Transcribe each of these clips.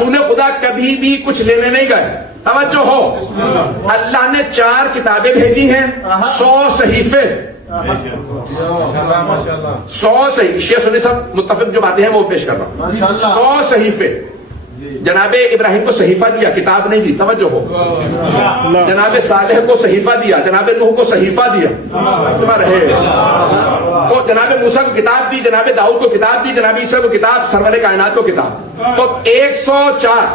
رسول خدا کبھی بھی کچھ لینے نہیں گئے. توجہ ہو, اللہ نے 4 کتابیں بھیجی ہیں, 100 صحیفے, 100 صحیفے. شیخ سنی صاحب متفق جو باتیں ہیں وہ پیش کر رہا ہوں. 100 صحیفے. جناب ابراہیم کو صحیفہ دیا, کتاب نہیں دی. توجہ ہو. جناب صالح کو صحیفہ دیا, جناب نوح کو صحیفہ دیا. تو جناب موسیٰ کو کتاب دی, جناب داؤد کو کتاب دی, جناب عیسیٰ کو کتاب, سرور کائنات کو کتاب. تو 104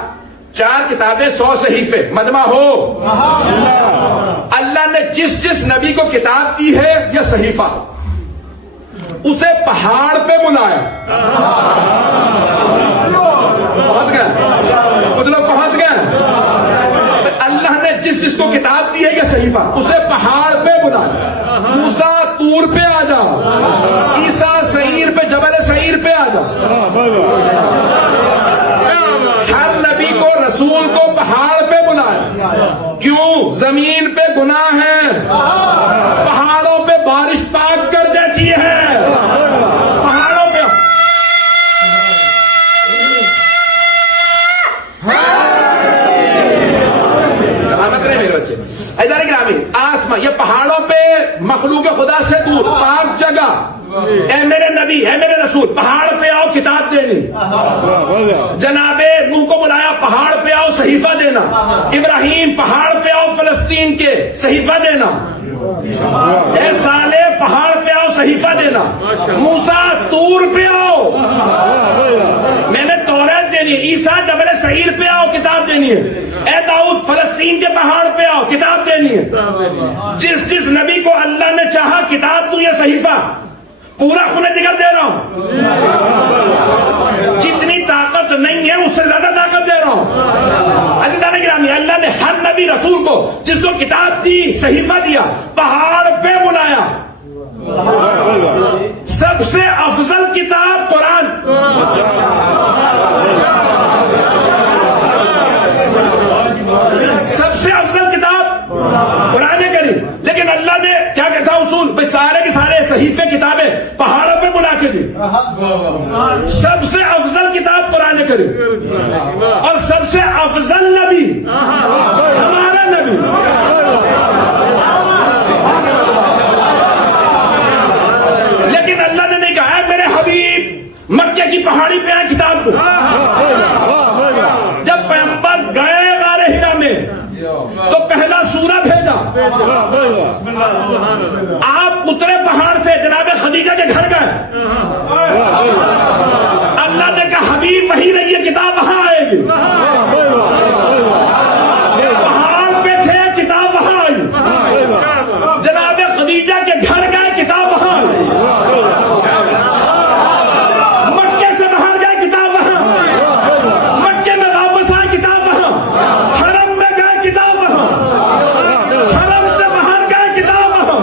4 کتابیں, 100 صحیفے. مجمع ہو. اللہ نے جس جس نبی کو کتاب دی ہے یا صحیفہ, اسے پہاڑ پہ بلایا. پہنچ گئے کچھ لوگ, پہنچ گئے. اللہ نے جس جس کو کتاب دی ہے یا صحیفہ, اسے پہاڑ پہ بلایا. موسیٰ طور پہ آ جا, عیسیٰ سعیر پہ, جبل سعیر پہ آ جا. ہر نبی کو, رسول کو پہاڑ پہ بلایا. کیوں؟ زمین پہ گناہ ہے, پہاڑوں پہ بارش پاک کر دیتی ہے. پہاڑوں پہ سلامت رہے میرے بچے. ادھر گرامی آسمان, یہ پہاڑوں پہ مخلوق خدا سے دور پاک جگہ. اے میرے نبی, اے میرے رسول, پہاڑ پہ آؤ کتاب دینی. جناب نوح کو بلایا, پہاڑ پہ آؤ صحیفہ دینا. ابراہیم, پہاڑ پہ آؤ فلسطین کے صحیفہ دینا. اے صالح, پہاڑ پہ آؤ صحیفہ دینا. موسیٰ, طور پہ آؤ, میں نے توریت دینی ہے. عیسیٰ, جبل سعیر پہ آؤ کتاب دینی ہے. اے داؤد, فلسطین کے پہاڑ پہ آؤ کتاب دینی ہے. جس جس نبی کو اللہ نے چاہا کتاب دوں یا صحیفہ, پورا خون جگر دے رہا ہوں. جتنی طاقت نہیں ہے اس سے زیادہ طاقت دے رہا ہوں. عزیزان گرامی, اللہ نے ہر نبی رسول کو جس کو کتاب دی, صحیفہ دیا, پہاڑ پہ بلایا. سب سے افضل کتاب قرآن. سب سے افضل کتاب قرآن کریم. لیکن اللہ نے کیا کہتا اصول, بھائی سارے کے سارے صحیفے کتابیں پہاڑوں پہ بلا کے دی. سب سے افضل کتاب قرآن کریم, اور سب سے افضل نبی ہمارا نبی. لیکن اللہ نے نہیں کہا, اے میرے حبیب مکے کی پہاڑی پہ آئے کتاب کو. جب پیغمبر گئے غار ہرا میں تو پہلا سورہ بھیجا. آپ اترے پہاڑ سے, جناب خدیجہ کے گھر گئے. اللہ نے کہا حبیب وہیں رہیے, کتاب وہاں آئے گی. پہاڑ پہ تھے, کتاب وہاں آئی. جناب خدیجہ کے گھر گئے, کتاب وہاں آئی. مکے سے باہر گئے, کتاب وہاں. مکے میں واپس آئے, کتاب وہاں. حرم میں گئے, کتاب وہاں. حرم سے باہر گئے, کتاب وہاں.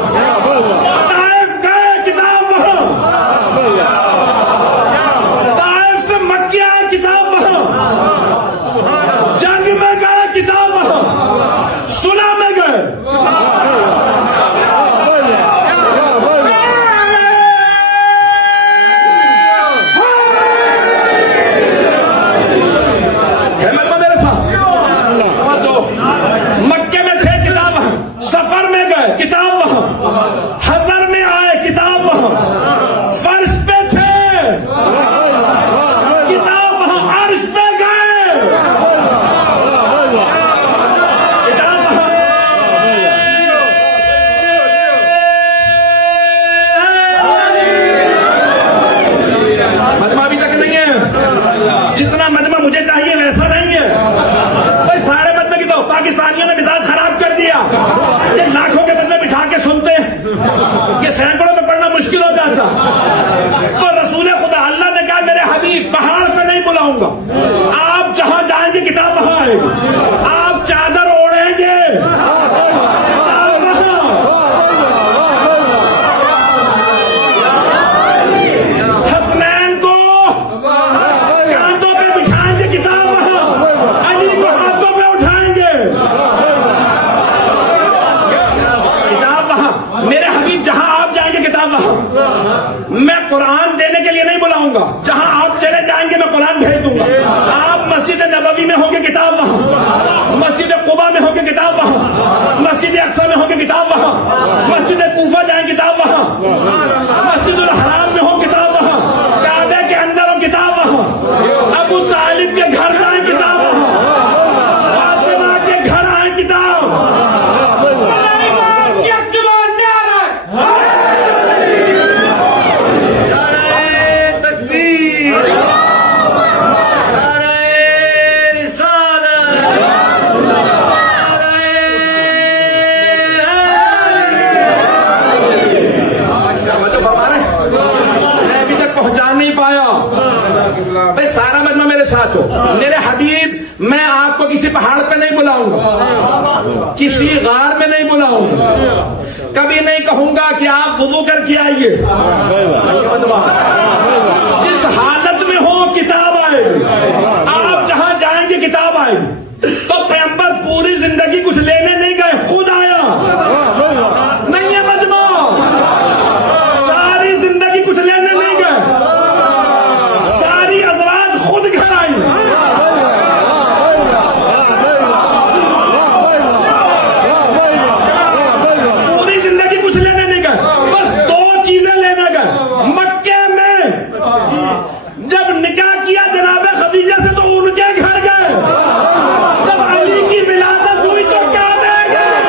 کسی پہاڑ پہ نہیں بلاؤں گا, کسی غار میں نہیں بلاؤں گا, کبھی نہیں کہوں گا کہ آپ وضو کر کے آئیے. جس حالت میں ہو کتاب آئے گی, آپ جہاں جائیں گے کتاب آئے گی. تو پیغمبر پوری زندگی کچھ لینے نہیں گئے, خود آیا. نہیں ہے مجمع, ساری زندگی کچھ لینے نہیں گئے, ساری ازواج خود گھر آئی. پوری زندگی کچھ لینے نہیں گئے, بس دو چیزیں لینے گئے. مکے میں جب نکاح کیا جناب خدیجہ سے تو ان کے گھر گئے, جب علی کی ولادت ہوئی تو کعبے گئے.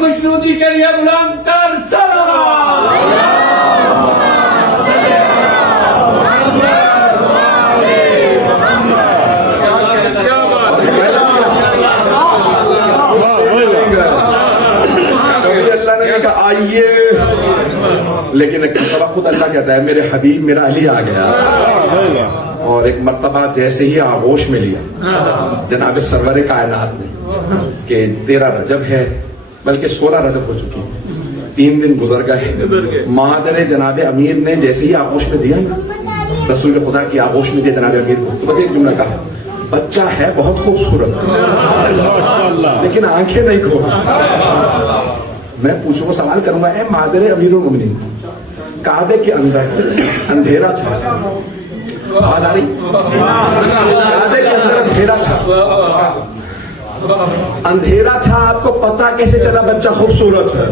خوشنودی کے لیے بلند تر اللہ نے کہا آئیے, لیکن ایک مرتبہ خود اللہ کہتا ہے میرے حبیب میرا علی آ گیا. اور ایک مرتبہ جیسے ہی آغوش میں لیا جناب سرور کائنات نے کہ 13 رجب ہے, بلکہ 16 رجب ہو چکی, 3 دن گزر گئے. مادر جناب امیر نے جیسے ہی آغوش میں دیا نا, رسول خدا کی آغوش میں دیا جناب امیر کو, تو بس ایک جملہ کہا, بچہ ہے بہت خوبصورت لیکن آنکھیں نہیں کھول. میں پوچھوں گا, سوال کروں گا, اے مادر امیر المومنین, کعبے کے اندر اندھیرا تھا, کعبے کے اندر اندھیرا تھا, اندھیرا تھا, آپ کو پتا کیسے چلا بچہ خوبصورت ہے؟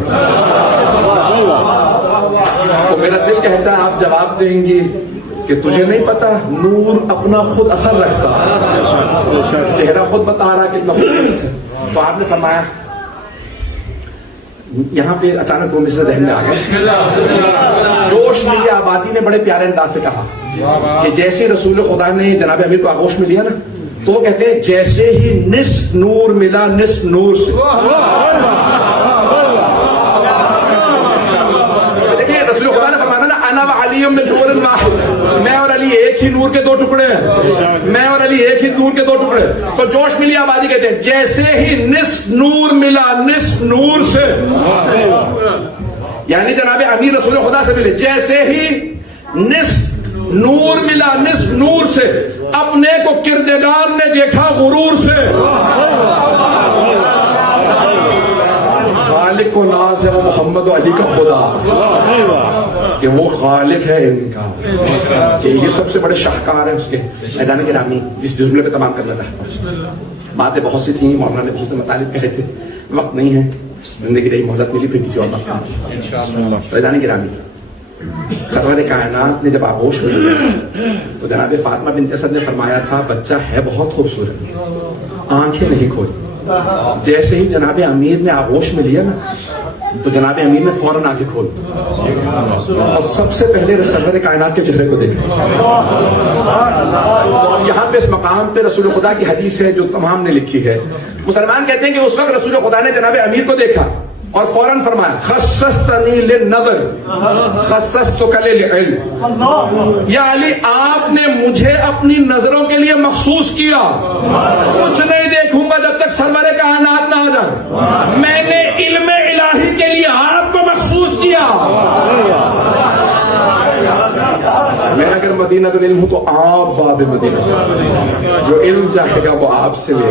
تو میرا دل کہتا ہے آپ جواب دیں گی کہ تجھے نہیں پتا, نور اپنا خود اثر رکھتا, چہرہ خود بتا رہا کتنا خوبصورت ہے. تو آپ نے فرمایا, یہاں پہ اچانک 2 مصرع ذہن میں آ گئے. جوش ملی آبادی نے بڑے پیارے انداز سے کہا کہ جیسے رسول خدا نے جناب امیر کو آغوش میں لیا نا, تو کہتے ہیں جیسے ہی نصف نور ملا نصف نور سے. دیکھیے رسول خدا نے فرمایا نا, انا و علی من نور واحد, میں اور علی ایک ہی نور کے 2 ٹکڑے ہیں, میں اور علی ایک ہی نور کے 2 ٹکڑے. تو جوش ملی آبادی کہتے ہیں جیسے ہی نصف نور ملا نصف نور سے, یعنی جناب امیر رسول خدا سے ملے, جیسے ہی نصف نور ملا نصف نور سے, اپنے کو کردگار نے دیکھا غرور سے. خالق کو ناز ہے وہ محمد و علی کا خدا, کہ وہ خالق ہے ان کا, کہ یہ سب سے بڑے شاہکار ہیں اس کے. میدان گرامی جس جملے پہ تمام کرنا چاہتا ہوں, باتیں بہت سی تھیں, مولانا نے بہت سے مطالب کہے تھے, وقت نہیں ہے, زندگی رہی مہلت ملی پھر کسی اور وقت. میدان گرامی سرور کائنات نے جب آغوش میں لیا تو جناب فاطمہ بنت اسد نے فرمایا تھا بچہ ہے بہت خوبصورت, آنکھیں نہیں کھولی. جیسے ہی جناب امیر نے آغوش میں لیا نا, تو جناب امیر نے فوراً آنکھیں کھول اور سب سے پہلے سرور کائنات کے چہرے کو دیکھا. تو اب یہاں پہ اس مقام پہ رسول خدا کی حدیث ہے جو تمام نے لکھی ہے. مسلمان کہتے ہیں کہ اس وقت رسول خدا نے جناب امیر کو دیکھا اور فوراً فرمایا خصصتنی للنظر خصصتک للعلم, یا علی آپ نے مجھے اپنی نظروں کے لیے مخصوص کیا, کچھ نہیں دیکھوں گا جب تک سرور کائنات نہ آ جائے. میں نے علم الہی کے لیے آپ کو مخصوص کیا. میں اگر مدینہ العلم ہوں تو آپ باب مدینہ, جو علم چاہے گا وہ آپ سے لے.